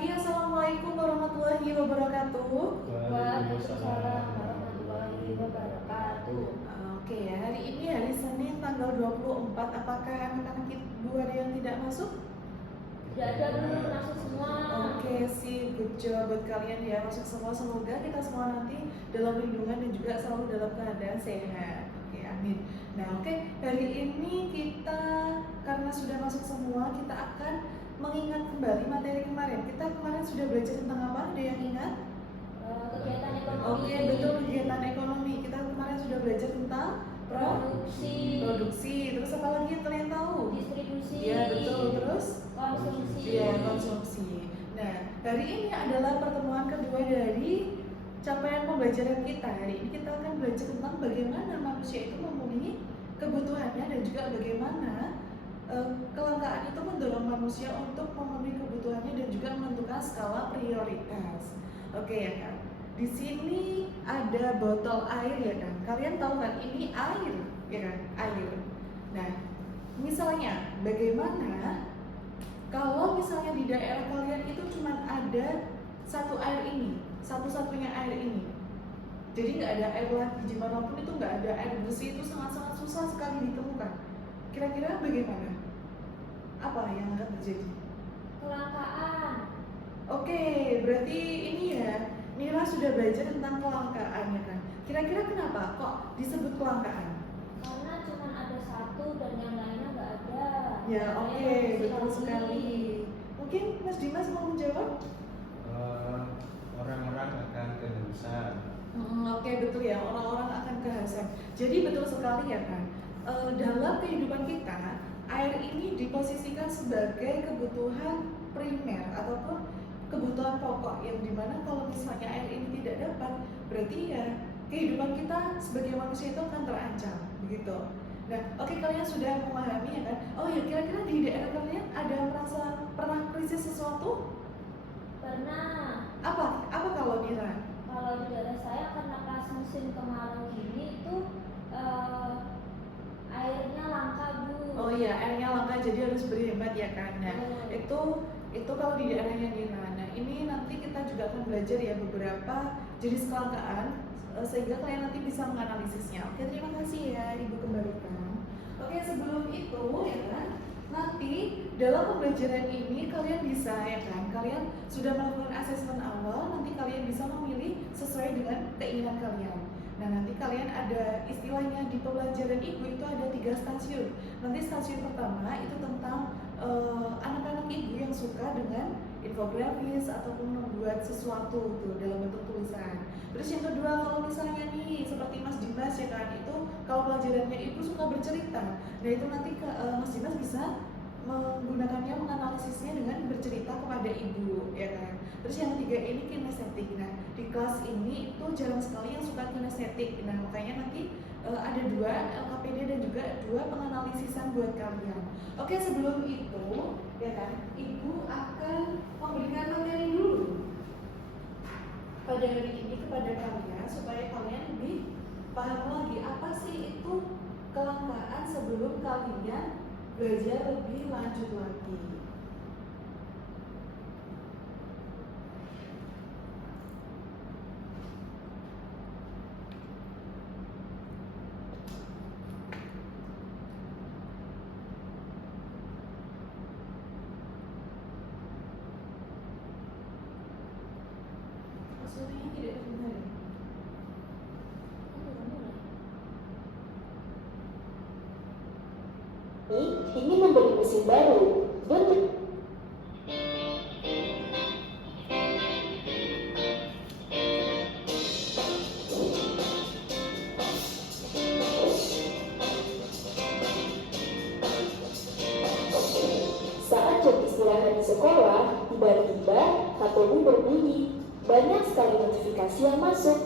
pagi, Assalamualaikum warahmatullahi wabarakatuh. Waalaikumsalam warahmatullahi wabarakatuh. Oke ya, hari ini hari Senin tanggal 24. Apakah anak-anak ibu ada yang tidak masuk? Tidak ada, belum masuk semua. Oke sih, good job buat kalian ya, masuk semua. Semoga kita semua nanti dalam lindungan dan juga selalu dalam keadaan sehat. Oke, amin. Nah oke, hari ini kita karena sudah masuk semua, kita akan mengingat kembali materi kemarin. Kita kemarin sudah belajar tentang apa? Ada yang ingat? Kegiatan ekonomi. Oke, betul, kegiatan ekonomi. Kita kemarin sudah belajar tentang produksi. Terus apa lagi yang kalian tahu? Distribusi. Ya, betul. Terus konsumsi. ya, konsumsi. Nah, hari ini adalah pertemuan kedua dari capaian pembelajaran kita. Hari ini kita akan belajar tentang bagaimana manusia itu memenuhi kebutuhannya dan juga bagaimana kelangkaan itu mendorong manusia untuk memenuhi kebutuhannya dan juga menentukan skala prioritas. Oke ya kan? Di sini ada botol air ya kan? Kalian tahu kan ini air ya kan? Air. Nah, misalnya bagaimana kalau misalnya di daerah kalian itu cuma ada satu air ini, satu-satunya air ini. Jadi nggak ada air lagi dimanapun itu nggak ada air bersih, itu sangat-sangat susah sekali ditemukan. Kira-kira bagaimana? Apa yang akan terjadi? Kelangkaan. Oke, berarti ini ya, Nira sudah belajar tentang kelangkaan ya kan? Kira-kira kenapa kok disebut kelangkaan? Karena cuma ada satu dan yang lainnya nggak ada. Ya oke, betul sekali. Mungkin Mas Dimas mau menjawab? Orang-orang akan kehausan. Oke, betul ya, orang-orang akan kehausan. Jadi betul sekali ya kan? Dalam kehidupan kita, air ini diposisikan sebagai kebutuhan primer ataupun kebutuhan pokok yang dimana kalau misalnya air ini tidak dapat, berarti ya kehidupan kita sebagai manusia itu akan terancam, begitu. Nah, oke, kalian sudah memahami ya kan? Oh ya, kira-kira di daerah kalian ada pernah krisis sesuatu? Pernah. Apa kalau Nira? Kalau di daerah saya karena pas musim kemarau gini itu airnya langka, Bu. Oh iya, airnya langka jadi harus berhemat ya kan. Nah, itu kalau di daerahnya Nira. Nah, ini nanti kita juga akan belajar ya beberapa jenis kelangkaan sehingga kalian nanti bisa menganalisisnya. Oke, terima kasih ya Ibu kembalikan. Oke, sebelum itu ya kan, nanti dalam pembelajaran ini kalian bisa ya kan, kalian sudah melakukan asesmen awal, nanti kalian bisa memilih sesuai dengan keinginan kalian. Nah, nanti kalian ada istilahnya di pembelajaran ibu itu ada 3 stasiun. Nanti stasiun pertama itu tentang anak-anak ibu yang suka dengan infografis ataupun membuat sesuatu tuh dalam bentuk tulisan. Terus yang kedua, kalau misalnya nih seperti Mas Dimas ya kan, itu kalau pelajarannya ibu suka bercerita. Nah, itu nanti Mas Dimas bisa menggunakannya, menganalisisnya dengan bercerita kepada ibu ya kan. Terus yang ketiga ini kinestetik. Nah, di kelas ini itu jarang sekali yang suka kinestetik. Nah, makanya nanti ada 2 LKPD dan juga 2 penganalisisan buat kalian. Oke, sebelum itu ya kan, ibu akan memberikan materi dulu pada hari ini kepada kalian supaya kalian lebih paham lagi apa sih itu kelangkaan sebelum kalian belajar lebih lanjut lagi. Suaranya tidak terdengar ya? Ingin membeli mesin baru. Saat jam istirahat di sekolah, tiba-tiba HP-mu berbunyi. Banyak sekali notifikasi yang masuk.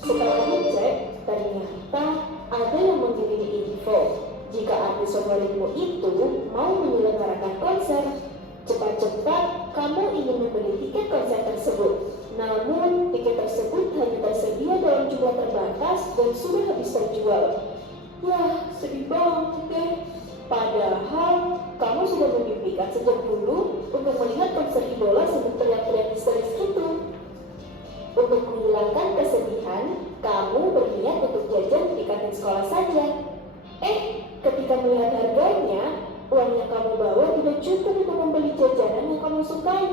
Setelah dicek, ternyata ada yang mengirim info jika artis favoritmu itu mau menyelenggarakan konser. Cepat-cepat kamu ingin membeli tiket konser tersebut. Namun tiket tersebut hanya tersedia dalam jumlah terbatas dan sudah habis terjual. Yah, sedih banget deh. Padahal kamu sudah memimpikan sejak dulu untuk melihat konser idola sambil teriak-teriak histeris itu. Untuk menghilangkan kesedihan, kamu berniat untuk jajan di kantin sekolah saja. Ketika melihat harganya, uang yang kamu bawa tidak cukup untuk membeli jajanan yang kamu sukai.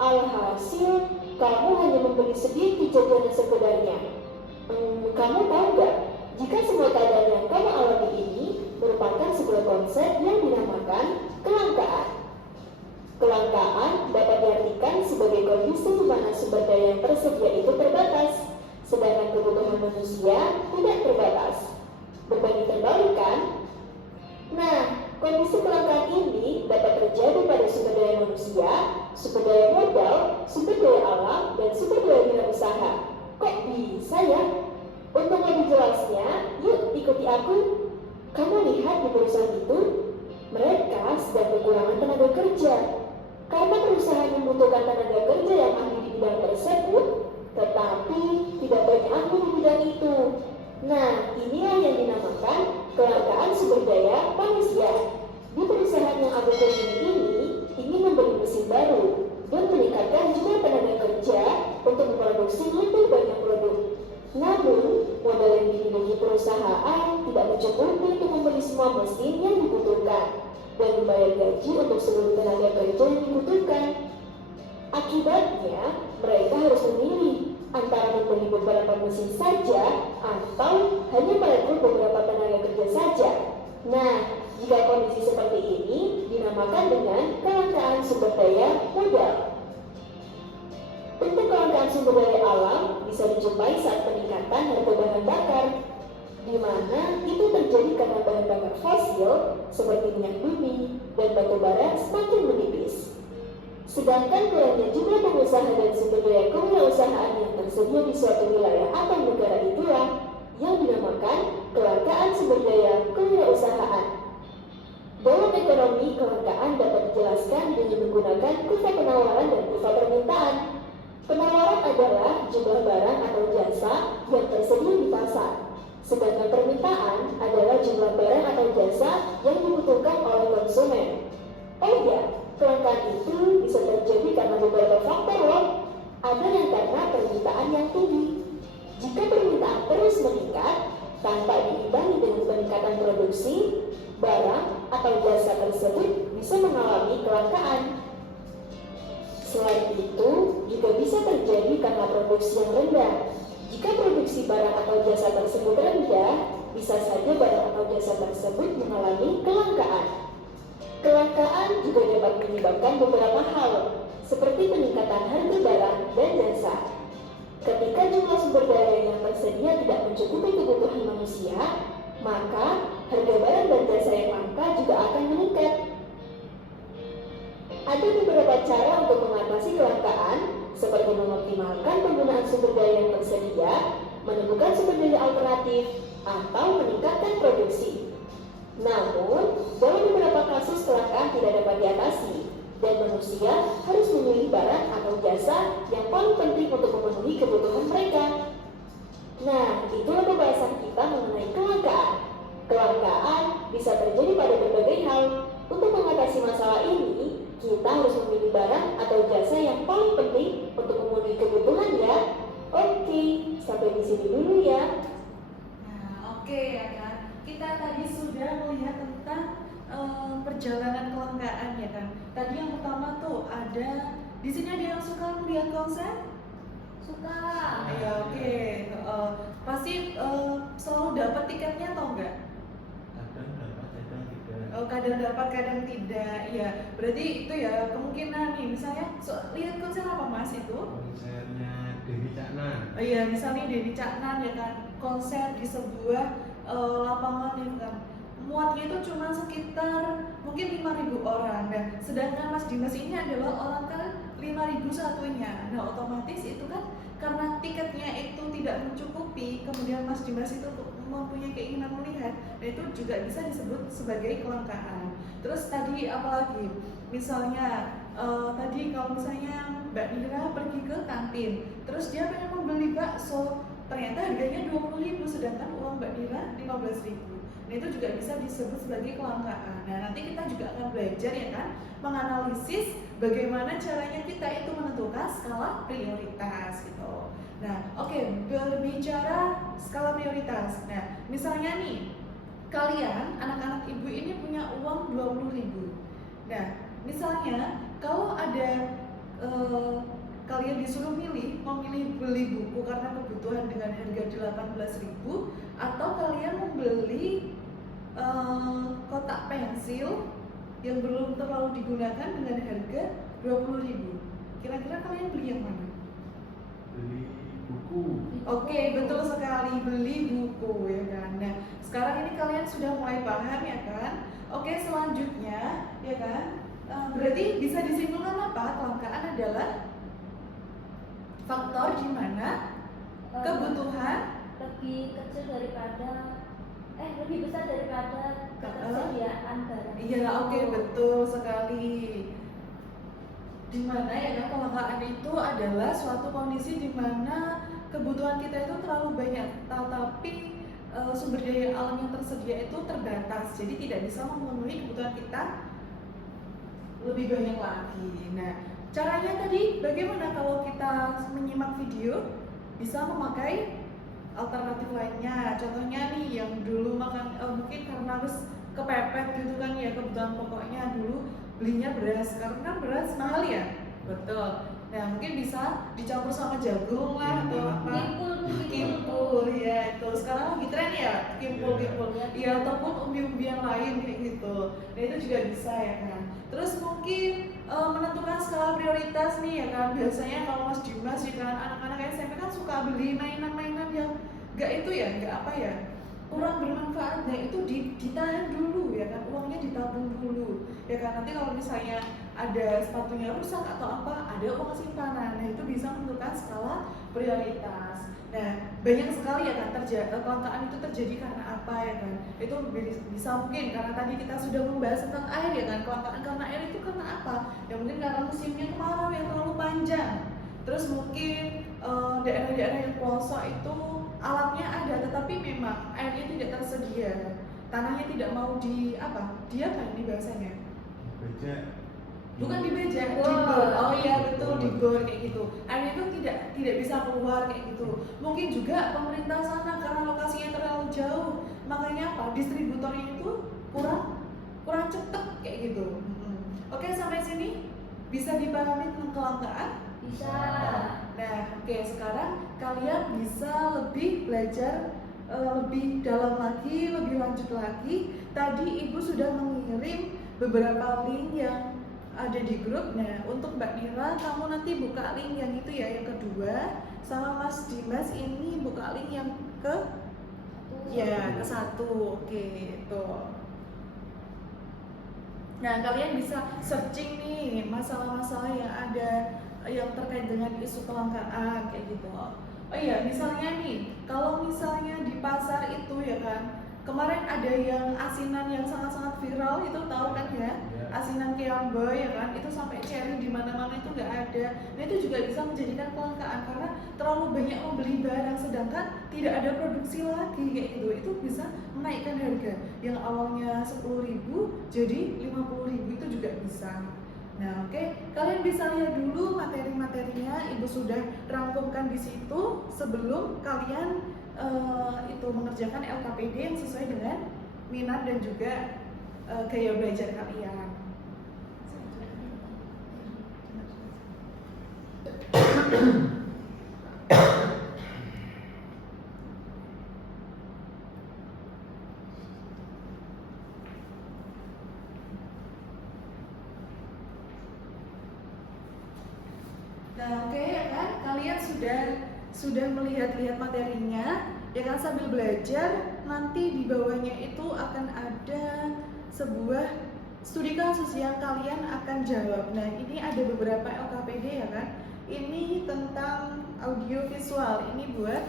Alhasil, kamu hanya membeli sedikit jajanan sekedarnya. Kamu tahu gak, jika semua keadaan yang kamu alami ini merupakan sebuah konsep yang dinamakan kelangkaan. Kelangkaan dapat diartikan sebagai kondisi di mana sumber daya yang tersedia itu terbatas, sedangkan kebutuhan manusia tidak terbatas. Berbanding terbalik kan? Nah, kondisi kelangkaan ini dapat terjadi pada sumber daya manusia, sumber daya modal, sumber daya alam, dan sumber daya wirausaha. Kok bisa ya? Untuk lebih jelasnya, yuk ikuti aku. Kamu lihat di perusahaan itu, mereka sedang kekurangan tenaga kerja. Karena perusahaan membutuhkan tenaga kerja yang ahli di bidang tersebut, tetapi tidak banyak ahli di bidang itu. Nah, inilah yang dinamakan kelangkaan sumber daya manusia. Di perusahaan yang aku kunjungi ini ingin membeli mesin baru dan meningkatkan jumlah tenaga kerja untuk memproduksi lebih banyak produk. Namun, modal yang dimiliki perusahaan tidak mencukupi untuk membeli semua mesin yang dibutuhkan dan membayar gaji untuk seluruh tenaga kerja yang dibutuhkan. Akibatnya, mereka harus memilih antara membeli beberapa mesin saja atau hanya merekrut beberapa tenaga kerja saja. Nah, jika kondisi seperti ini dinamakan dengan kelangkaan sumber daya modal. Untuk kelangkaan sumber daya alam bisa dijumpai saat peningkatan harga bahan bakar, di mana itu terjadi karena bahan bakar fosil seperti minyak bumi dan batu bara semakin menipis. Sedangkan kurangnya jumlah pengusaha dan sumber daya kewirausahaan yang tersedia di suatu wilayah atau negara itulah yang dinamakan kelangkaan sumber daya kewirausahaan. Dalam ekonomi, kelangkaan dapat dijelaskan dengan menggunakan kurva penawaran dan kurva permintaan. Penawaran adalah jumlah barang atau jasa yang tersedia di pasar, sedangkan permintaan adalah jumlah barang atau jasa yang dibutuhkan oleh konsumen. Oh ya, kelangkaan itu bisa terjadi karena beberapa faktor loh. Ada yang karena permintaan yang tinggi. Jika permintaan terus meningkat tanpa diimbangi dengan peningkatan produksi, barang atau jasa tersebut bisa mengalami kelangkaan. Selain itu, juga bisa terjadi karena produksi yang rendah. Jika produksi barang atau jasa tersebut rendah, bisa saja barang atau jasa tersebut mengalami kelangkaan. Kelangkaan juga dapat menyebabkan beberapa hal, seperti peningkatan harga barang dan jasa. Ketika jumlah sumber daya yang tersedia tidak mencukupi kebutuhan manusia, maka harga barang dan jasa yang langka juga akan meningkat. Ada beberapa cara untuk mengatasi kelangkaan, seperti mengoptimalkan penggunaan sumber daya yang tersedia, menemukan sumber daya alternatif, atau meningkatkan produksi. Namun, dalam beberapa kasus kelangkaan tidak dapat diatasi, dan manusia harus memilih barang atau jasa yang paling penting untuk memenuhi kebutuhan mereka. Nah, itulah pembahasan kita mengenai kelangkaan. Kelangkaan bisa terjadi pada berbagai hal. Untuk mengatasi masalah ini, kita harus memilih barang atau jasa yang paling penting untuk memenuhi kebutuhan ya. Oke, sampai di sini dulu ya. Nah, oke ya kan. Kita tadi sudah melihat tentang perjalanan kelangkaan ya kan. Tadi yang pertama tuh ada di sini ada yang suka melihat konser? Suka. Ya oke. Pasti selalu dapat tiketnya atau enggak? Kadang dapat, kadang tidak. Oh, kadang dapat, kadang tidak. Ya, berarti itu ya kemungkinan nih. Misalnya lihat konser apa Mas itu? Konsernya Dewi Caknan. Oh iya, misalnya Dewi Caknan ya kan, konser di sebuah lapangan ya kan. Muatnya itu cuma sekitar mungkin 5.000 orang. Nah, sedangkan Mas Dimas ini adalah orang kan 5.000 satunya. Nah, otomatis itu kan karena tiketnya itu tidak mencukupi, kemudian Mas Dimas itu mempunyai keinginan melihat, nah itu juga bisa disebut sebagai kelangkaan. Terus tadi apalagi? Misalnya tadi kalau misalnya Mbak Nira pergi ke kantin, terus dia pengen membeli bakso, ternyata harganya 20.000 sedangkan uang Mbak Nira 15.000. Nah itu juga bisa disebut sebagai kelangkaan. Nah nanti kita juga akan belajar ya kan, menganalisis bagaimana caranya kita itu menentukan skala prioritas gitu. Nah oke, berbicara skala prioritas. Nah misalnya nih, kalian anak-anak ibu ini punya uang 20.000. Nah misalnya kalau ada kalian disuruh memilih beli buku karena kebutuhan dengan harga 18.000 atau kalian membeli kotak pensil yang belum terlalu digunakan dengan harga 20.000. Kira-kira kalian beli yang mana? Beli buku. Oke, betul sekali, beli buku ya kan. Nah, sekarang ini kalian sudah mulai paham ya kan? Oke, selanjutnya ya kan? Berarti bisa disimpulkan apa? Kelangkaan adalah faktor di mana kebutuhan lebih kecil daripada lebih besar daripada ketersediaan barang. Iya, oke, betul sekali. Di mana ya kan kelangkaan itu adalah suatu kondisi di mana kebutuhan kita itu terlalu banyak, tetapi sumber daya alam yang tersedia itu terbatas, jadi tidak bisa memenuhi kebutuhan kita lebih banyak lagi. Nah, caranya tadi bagaimana kalau kita menyimak video bisa memakai alternatif lainnya. Contohnya nih yang dulu makan mungkin karena harus kepepet gitu kan ya, kebutuhan pokoknya dulu belinya beras, karena kan beras mahal ya. Betul. Nah mungkin bisa dicampur sama jagung lah atau apa, kimpul ya itu sekarang lagi tren ya, kimpul ya, ataupun umbi-umbian lain kayak gitu. Nah itu juga bisa ya kan. Terus mungkin menentukan skala prioritas nih ya kan. Biasanya kalau Mas Dimas ya kan, anak-anak SMP kan suka beli mainan-mainan yang enggak itu ya, enggak apa ya, kurang bermanfaat. Nah itu ditahan dulu ya kan, uangnya ditabung dulu ya kan. Nanti kalau misalnya ada sepatunya rusak atau apa, ada uang simpanan. Nah itu bisa menentukan skala prioritas. Nah banyak sekali ya kan kelangkaan itu terjadi karena apa ya kan. Itu bisa mungkin karena tadi kita sudah membahas tentang air ya kan. Kelangkaan karena air itu karena apa? Ya mungkin karena musimnya kemarau yang terlalu panjang. Terus mungkin daerah-daerah yang pelosok itu alatnya ada tetapi memang airnya tidak tersedia, tanahnya tidak mau di apa, dia apa ini bahasanya, bukan dibajak, dibor. Oh iya betul, dibor kayak gitu. Airnya itu tidak bisa keluar kayak gitu. Mungkin juga pemerintah sana karena lokasinya terlalu jauh, makanya apa, distributornya itu kurang cepet kayak gitu. Oke, sampai sini bisa dipahami tentang kelangkaan? Bisa. Nah, oke, sekarang kalian bisa lebih belajar lebih dalam lagi, lebih lanjut lagi. Tadi Ibu sudah mengirim beberapa link yang ada di grup. Nah, untuk Mbak Nira, kamu nanti buka link yang itu ya, yang kedua. Sama Mas Dimas ini buka link yang ke satu. Oke, itu. Nah, kalian bisa searching nih masalah-masalah yang ada yang terkait dengan isu kelangkaan kayak gitu. Oh iya, misalnya nih, kalau misalnya di pasar itu ya kan, kemarin ada yang asinan yang sangat-sangat viral itu, tahu kan ya? Asinan Keambo ya kan, itu sampai cherry di mana-mana itu nggak ada. Nah itu juga bisa menjadikan kelangkaan karena terlalu banyak membeli barang sedangkan tidak ada produksi lagi kayak gitu. Itu bisa menaikkan harga yang awalnya 10.000 jadi 50.000, itu juga bisa. Nah, oke, kalian bisa lihat dulu materi-materinya, Ibu sudah rangkumkan di situ sebelum kalian itu mengerjakan LKPD yang sesuai dengan minat dan juga gaya belajar kalian. Nah, oke ya kan, kalian sudah melihat-lihat materinya, ya kan, sambil belajar. Nanti di bawahnya itu akan ada sebuah studi kasus yang kalian akan jawab. Nah, ini ada beberapa LKPD ya kan. Ini tentang audio visual, ini buat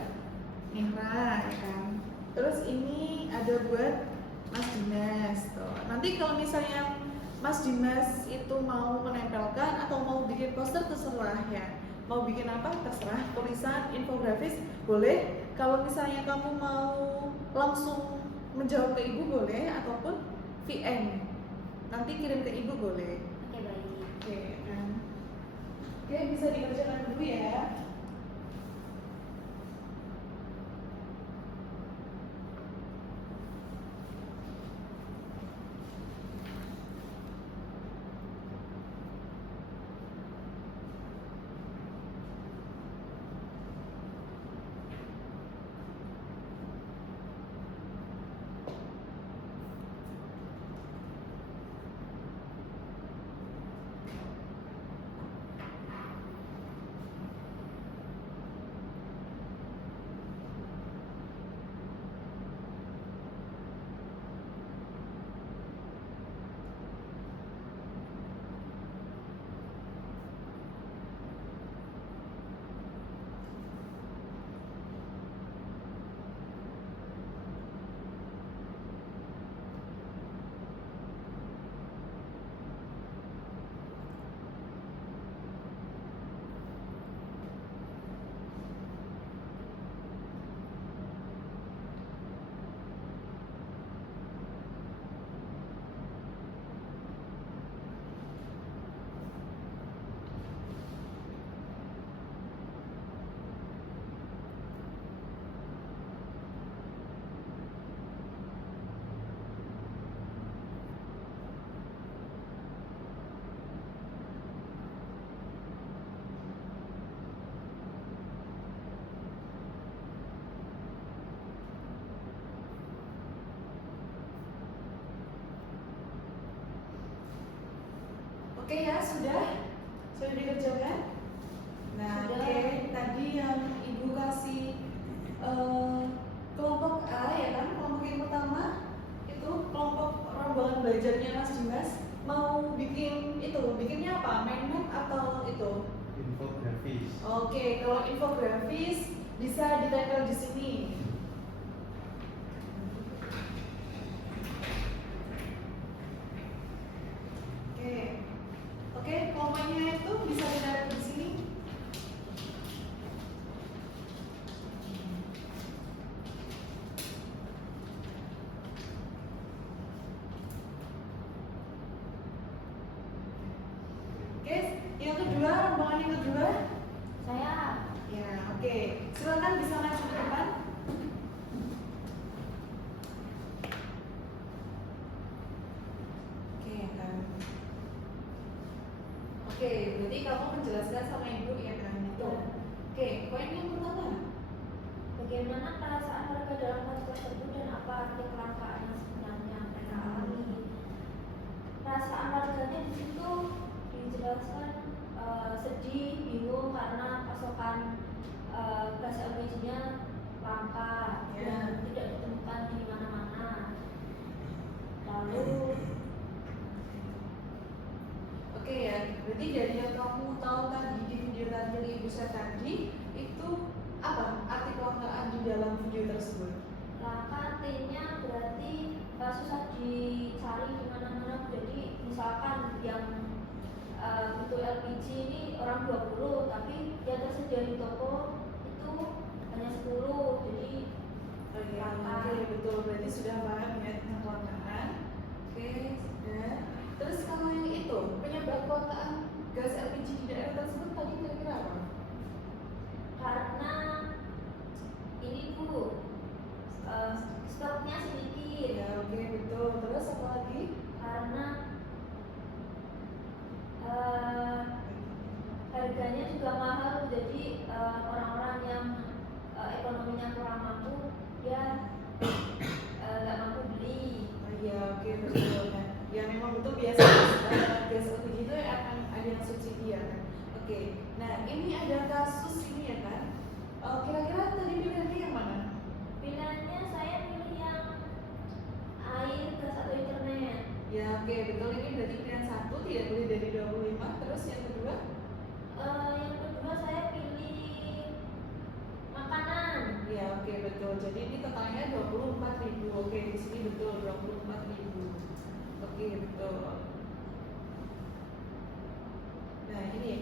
Nira ya kan. Terus ini ada buat Mas Dimas. Tuh. Nanti kalau misalnya Mas Dimas itu mau menempelkan atau mau bikin poster, terserah ya. Mau bikin apa terserah, tulisan, infografis boleh. Kalau misalnya kamu mau langsung menjawab ke ibu boleh ataupun VN. Nanti kirim ke ibu boleh. Oke, baik. Oke, kan. Oke, bisa dikerjakan dulu ya. Oke ya, sudah dikerjakan. Nah, Sudah. oke, tadi yang ibu kasih kelompok A ya kan, kelompok yang pertama itu kelompok rombongan belajarnya Mas Dimas. Mau bikinnya apa? Mind map atau itu? Infografis. Oke, kalau infografis bisa ditempel di sini. Oke, komanya itu bisa ditempel di sini. Oke, yang kedua, rombongan yang kedua. Saya. Ya, oke. Silakan bisa maju ke depan. Oke, kan. Oke, berarti kamu menjelaskan sama ibu ya kan itu. Oke, poin yang pertama. Bagaimana perasaan warga dalam kasus tersebut dan apa arti kelangkaan yang sebenarnya mereka alami? Perasaan warganya di situ dijelaskan sedih, bingung karena pasokan gas LPG-nya langka dan tidak ditemukan di mana-mana. Lalu Oke ya, berarti dari yang kamu tahu tadi di video tadi yang ibu share tadi itu apa arti kelangkaan di dalam video tersebut? langka artinya berarti susah dicari di mana-mana. Jadi misalkan yang untuk LPG ini orang 20, tapi yang tersedia di toko itu hanya 10. Jadi Oh iya, oke betul, berarti sudah paham ya tentang kelangkaan. Oke, sudah. Terus kalau yang itu penyebab kelangkaan gas LPG di daerah tersebut tadi kira-kira apa? karena ini Bu, stoknya sedikit. Ya oke betul. Terus apa lagi? Karena harganya juga mahal, jadi orang-orang yang ekonominya kurang mampu dia nggak mampu beli. Oh iya oke betul. Nah, ya memang betul biasanya gas LPG itu akan ada yang subsidi ya kan. Oke. Nah ini ada kasus ini ya kan. Kira-kira tadi pilihannya yang mana? Pilihannya saya pilih yang air, gas atau internet. Ya oke betul, ini berarti pilihan satu tidak boleh dari 25. Terus yang kedua? Yang kedua saya pilih makanan. Ya oke betul. Jadi ini totalnya 24.000. Oke di sini betul 24.000. Oke betul. Nah ini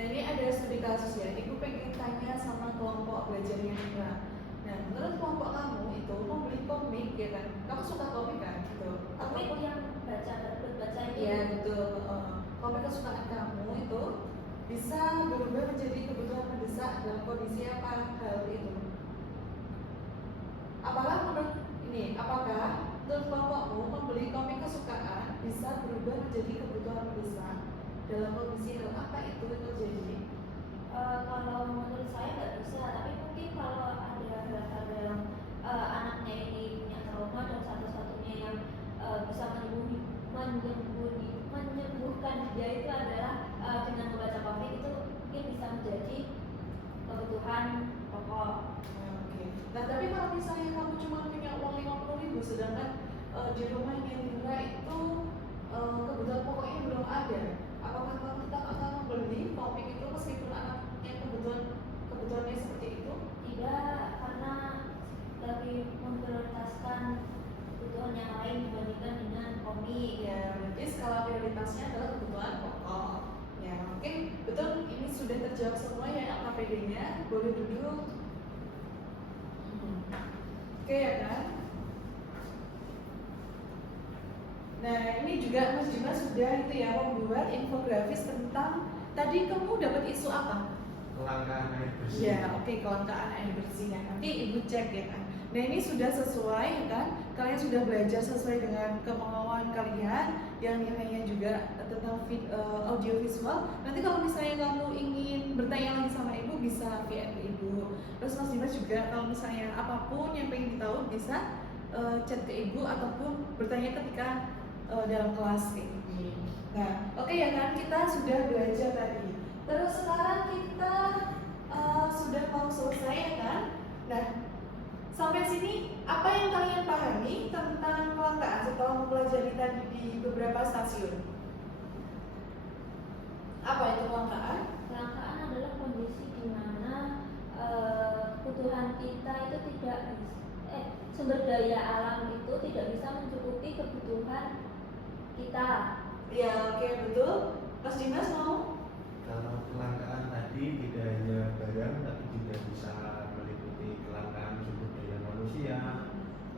Nah ini ada studi kasus ya, ibu pengen tanya sama kelompok belajarnya Nira. Nah menurut kelompok kamu itu membeli komik ya kan, kamu suka komik kan gitu? Komik Ataupun yang baca itu. iya betul, komik kesukaan kamu itu bisa berubah menjadi kebutuhan mendesak dalam kondisi apa hal itu? Apakah menurut kelompokmu membeli komik kesukaan bisa berubah menjadi kebutuhan mendesak dalam kondisi hal apa itu terjadi? Kalau menurut saya nggak bisa, tapi mungkin kalau ada hal-hal yang anaknya ini punya trauma dan satu-satunya yang bisa menyembuhkan dia itu adalah dengan membaca komik, itu mungkin bisa menjadi kebutuhan pokok. Oke. Nah tapi kalau misalnya kamu cuma punya uang 50.000 sedangkan di rumahnya Nira itu kebutuhan pokoknya belum ada, apakah kamu tetap akan membeli komik itu meskipun anaknya kebutuhannya seperti itu? Tidak, karena lebih memprioritaskan kebutuhan yang lain dibandingkan dengan komik. Ya, berarti skala prioritasnya adalah kebutuhan pokok. Ya, mungkin betul ini sudah terjawab semua ya LKPD-nya. Boleh duduk. Oke ya kan? Nah, ini juga Mas Dimas sudah itu ya membuat infografis tentang tadi kamu dapat isu apa? Kelangkaan air bersih. Ya, oke, kelangkaan air bersih ya. Nanti ibu cek ya kan. Nah ini sudah sesuai ya kan. Kalian sudah belajar sesuai dengan kemauan kalian yang nilainya juga tentang audio visual. Nanti kalau misalnya kamu ingin bertanya lagi sama ibu bisa via ke ibu. Terus Mas Dimas juga kalau misalnya apapun yang pengen ditahu bisa chat ke ibu ataupun bertanya ketika dalam kelas kayak gini. Nah, oke ya kan, kita sudah belajar tadi. Terus sekarang kita sudah mau selesai ya kan? Nah, sampai sini apa yang kalian pahami tentang kelangkaan setelah mempelajari tadi di beberapa stasiun? Apa itu kelangkaan? Kelangkaan adalah kondisi di mana kebutuhan kita itu tidak bisa, sumber daya alam itu tidak bisa mencukupi kebutuhan kita. Ya, oke, betul. Mas Dimas mau? Kalau kelangkaan tadi tidak hanya barang tapi juga bisa meliputi kelangkaan sumber daya manusia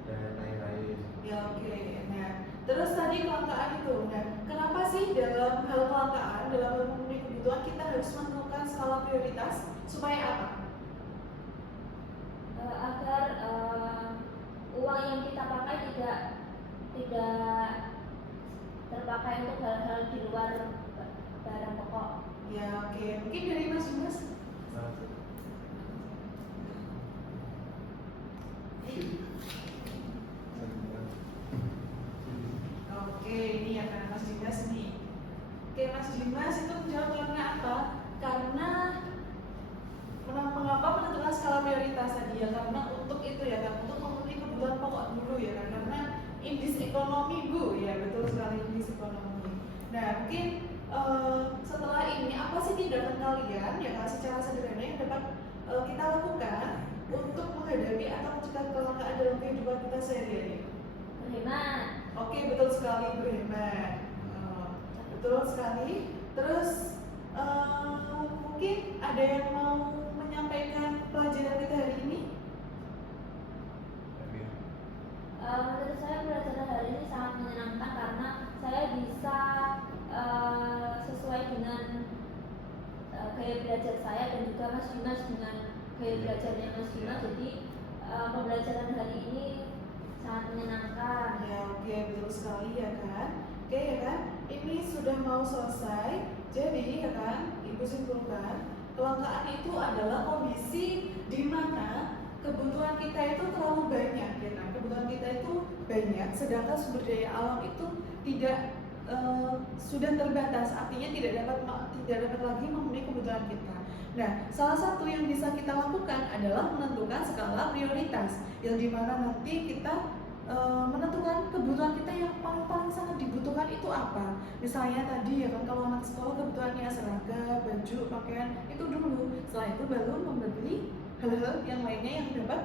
dan lain-lain. Ya, oke. Nah, terus tadi kelangkaan itu. Nah, kenapa sih dalam hal kelangkaan, dalam memenuhi kebutuhan kita harus menentukan skala prioritas supaya apa? Agar uang yang kita pakai tidak terpakai untuk hal-hal di luar barang pokok. Ya, oke. Mungkin dari Mas Dimas. Oke, ini ya kan Mas Dimas nih. Oke, Mas Dimas itu menjawab karena apa? Karena mengapa menentukan skala prioritas tadi ya? Karena untuk itu ya kan, untuk memenuhi kebutuhan pokok dulu ya kan? Karena indeks ekonomi Bu, ya betul sekali indeks ekonomi. Nah, mungkin setelah ini apa sih tindakan kalian ya kan secara sederhana yang dapat kita lakukan untuk menghadapi atau mencegah kelangkaan dalam kehidupan kita sehari-hari? Berhemat. Oke, betul sekali berhemat. Betul sekali. Terus mungkin ada yang mau menyampaikan pelajaran kita hari ini? Menurut saya pelajaran hari ini sangat menyenangkan karena saya bisa sesuai dengan gaya belajar saya dan juga Mas Dimas dengan gaya belajarnya Mas Dimas. Jadi pembelajaran hari ini sangat menyenangkan. Ya, oke, betul sekali ya kan. Oke ya kan, ini sudah mau selesai. Jadi ya kan, Ibu simpulkan kelangkaan itu adalah kondisi di mana kebutuhan kita itu terlalu banyak ya kan. Kebutuhan kita itu banyak, sedangkan sumber daya alam itu tidak sudah terbatas, artinya tidak dapat lagi memenuhi kebutuhan kita. Nah, salah satu yang bisa kita lakukan adalah menentukan skala prioritas, yang dimana nanti kita menentukan kebutuhan kita yang paling sangat dibutuhkan itu apa. Misalnya tadi ya kan, kalau anak sekolah kebutuhannya seragam, baju, pakaian itu dulu. Setelah itu baru membeli hal-hal yang lainnya yang dapat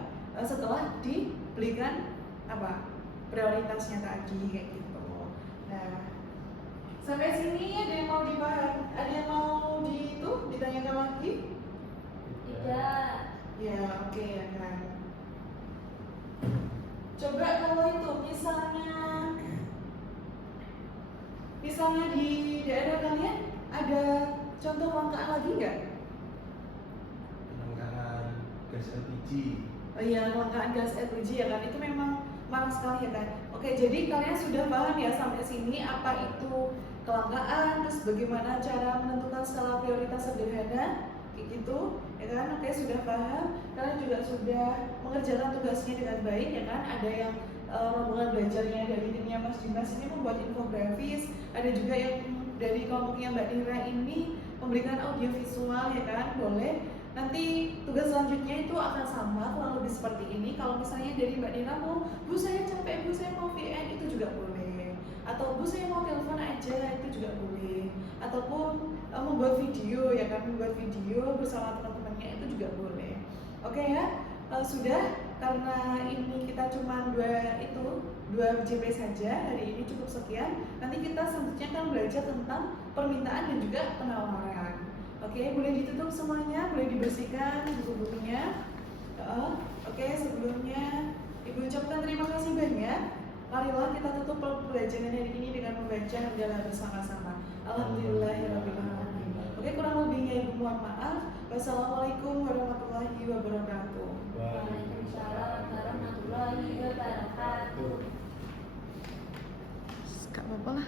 setelah dibelikan apa prioritasnya tadi kayak gitu. Nah, Sampai sini ada yang mau dibahas, ada yang mau ditanyakan lagi? Tidak. Ya, oke ya kan. Coba kalau itu misalnya di daerah kalian ada contoh kelangkaan lagi nggak? Kelangkaan gas LPG. Oh iya, kelangkaan gas LPG ya kan, itu memang mahal sekali ya kan. Oke, jadi kalian sudah paham ya sampai sini apa itu kelangkaan, terus bagaimana cara menentukan skala prioritas sederhana, kayak gitu, ya kan? Oke, sudah paham. Kalian juga sudah mengerjakan tugasnya dengan baik ya kan. Ada yang rombongan belajarnya dari timnya Mas Dimas ini membuat infografis, ada juga yang dari kelompoknya Mbak Nira ini memberikan audio visual ya kan, boleh. Nanti tugas selanjutnya itu akan sama kurang lebih seperti ini. Kalau misalnya dari Mbak Nira mau, Bu saya capek, Bu saya mau VN, itu juga boleh. Atau Bu saya mau telepon aja, itu juga boleh. Ataupun membuat video ya kan, membuat video bersama teman-temannya itu juga boleh. Oke ya, sudah, karena ini kita cuma dua JP saja, hari ini cukup sekian. Nanti kita selanjutnya akan belajar tentang permintaan dan juga penawaran. Oke, boleh ditutup semuanya, boleh dibersihkan buku-bukunya. Oke, sebelumnya Ibu ucapkan terima kasih banyak. Marilah kita tutup pembelajaran hari ini dengan membaca hamdalah bersama-sama. Alhamdulillahirrahmanirrahim. Oke, kurang lebihnya Ibu mohon maaf. Wassalamualaikum warahmatullahi wabarakatuh. Waalaikumsalam warahmatullahi wabarakatuh. Gak apa-apa lah.